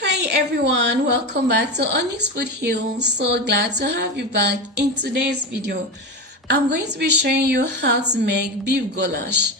Hi everyone, welcome back to Onyx Food Hill. So glad to have you back. In today's video, I'm going to be showing you how to make beef goulash.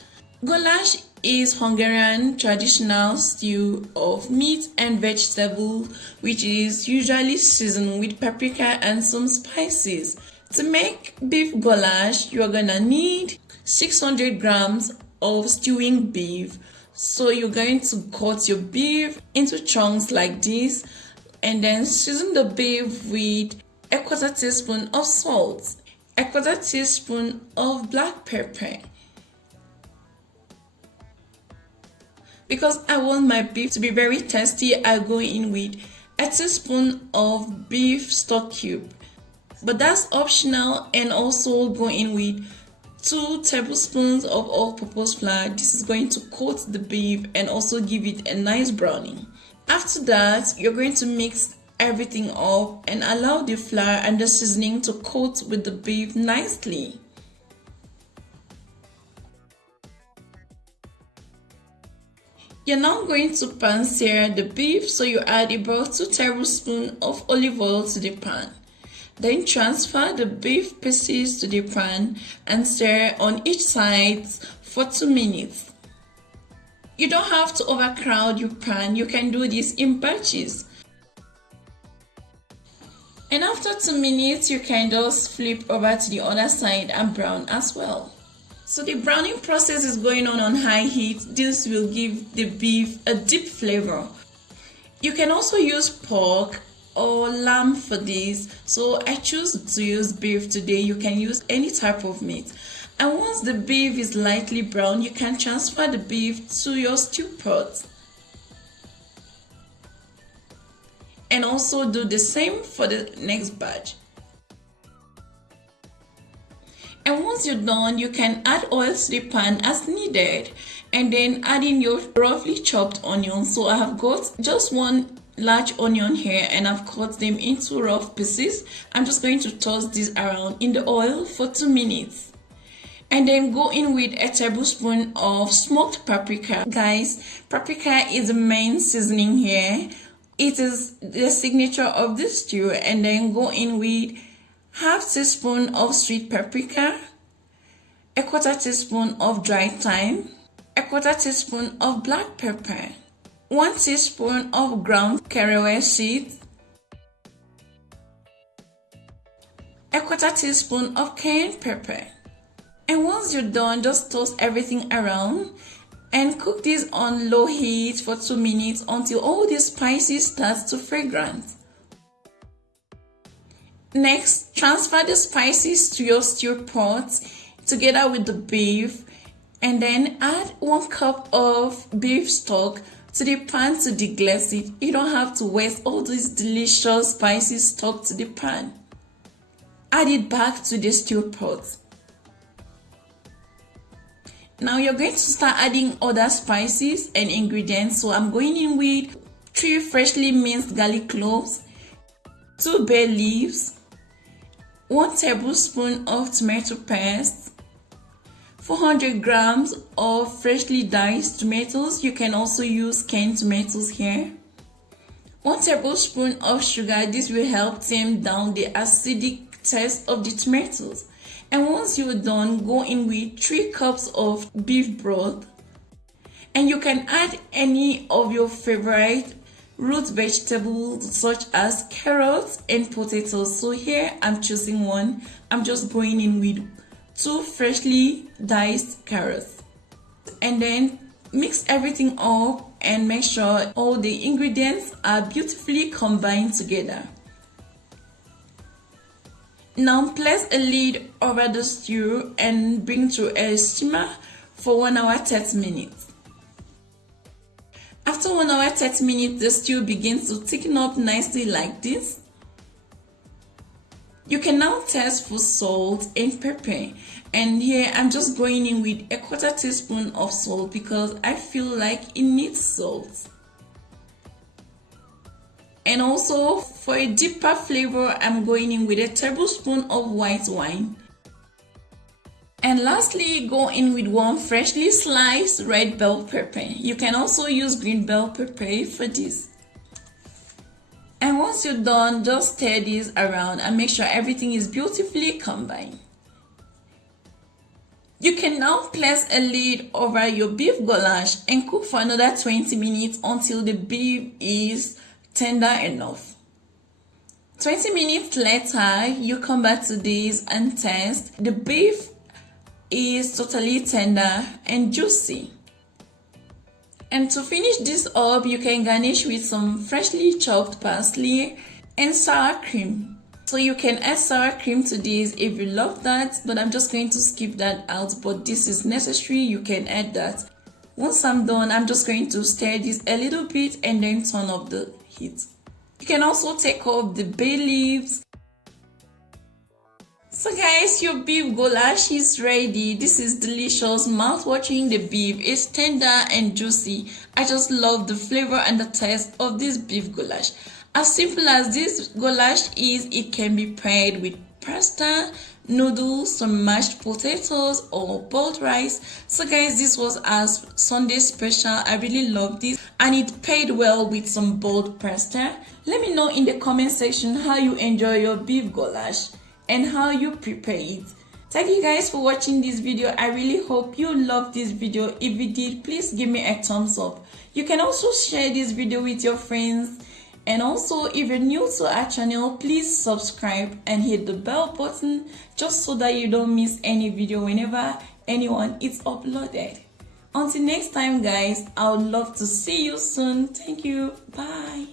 Goulash is Hungarian traditional stew of meat and vegetables which is usually seasoned with paprika and some spices. To make beef goulash, you're gonna need 600 grams of stewing beef. So you're going to cut your beef into chunks like this and then season the beef with a quarter teaspoon of salt, a quarter teaspoon of black pepper. Because I want my beef to be very tasty, I go in with a teaspoon of beef stock cube. But that's optional, and also go in with 2 tablespoons of all-purpose flour. This is going to coat the beef and also give it a nice browning. After that, you're going to mix everything up and allow the flour and the seasoning to coat with the beef nicely. You're now going to pan sear the beef, so you add about 2 tablespoons of olive oil to the pan. Then transfer the beef pieces to the pan and stir on each side for 2 minutes. You don't have to overcrowd your pan, you can do this in batches. And after 2 minutes, you can just flip over to the other side and brown as well. So the browning process is going on high heat. This will give the beef a deep flavor. You can also use pork or lamb for this, so I choose to use beef today. You can use any type of meat. And once the beef is lightly brown, you can transfer the beef to your stew pot. And also do the same for the next batch. And once you're done, you can add oil to the pan as needed, and then add in your roughly chopped onions. So I have got just 1 large onion here and I've cut them into rough pieces. I'm just going to toss this around in the oil for 2 minutes. And then go in with a tablespoon of smoked paprika. Guys, paprika is the main seasoning here. It is the signature of this stew. And then go in with half teaspoon of sweet paprika, a quarter teaspoon of dry thyme, a quarter teaspoon of black pepper, 1 teaspoon of ground caraway seeds, a quarter teaspoon of cayenne pepper. And once you're done, just toss everything around and cook this on low heat for 2 minutes until all the spices start to fragrance. Next, transfer the spices to your stew pot together with the beef, and then add 1 cup of beef stock to the pan to deglaze it. You don't have to waste all these delicious spicy stock to the pan. Add it back to the stew pot. Now you're going to start adding other spices and ingredients. So I'm going in with 3 freshly minced garlic cloves, 2 bay leaves, 1 tablespoon of tomato paste, 400 grams of freshly diced tomatoes. You can also use canned tomatoes here. 1 tablespoon of sugar. This will help tame down the acidic taste of the tomatoes. And once you're done, go in with 3 cups of beef broth. And you can add any of your favorite root vegetables such as carrots and potatoes. So here I'm choosing 1. I'm just going in with 2 freshly diced carrots. And then mix everything up and make sure all the ingredients are beautifully combined together. Now place a lid over the stew and bring to a simmer for 1 hour 30 minutes. After 1 hour 30 minutes, the stew begins to thicken up nicely like this. You can now test for salt and pepper, and here I'm just going in with a quarter teaspoon of salt because I feel like it needs salt. And also for a deeper flavor, I'm going in with a tablespoon of white wine. And lastly, go in with 1 freshly sliced red bell pepper. You can also use green bell pepper for this. And once you're done, just stir this around and make sure everything is beautifully combined. You can now place a lid over your beef goulash and cook for another 20 minutes until the beef is tender enough. 20 minutes later, you come back to this and taste. The beef is totally tender and juicy. And to finish this up, you can garnish with some freshly chopped parsley and sour cream. So you can add sour cream to this if you love that, but I'm just going to skip that out, but this is necessary, you can add that. Once I'm done, I'm just going to stir this a little bit and then turn off the heat. You can also take off the bay leaves. So guys, your beef goulash is ready. This is delicious, mouth-watering. The beef is tender and juicy. I just love the flavor and the taste of this beef goulash. As simple as this goulash is, it can be paired with pasta, noodles, some mashed potatoes or boiled rice. So guys, this was our Sunday special. I really love this and it paired well with some boiled pasta. Let me know in the comment section how you enjoy your beef goulash and how you prepare it. Thank you guys for watching this video. I really hope you loved this video. If you did, please give me a thumbs up. You can also share this video with your friends. And also, if you're new to our channel, please subscribe and hit the bell button just so that you don't miss any video whenever anyone is uploaded. Until next time guys, I would love to see you soon. Thank you. Bye.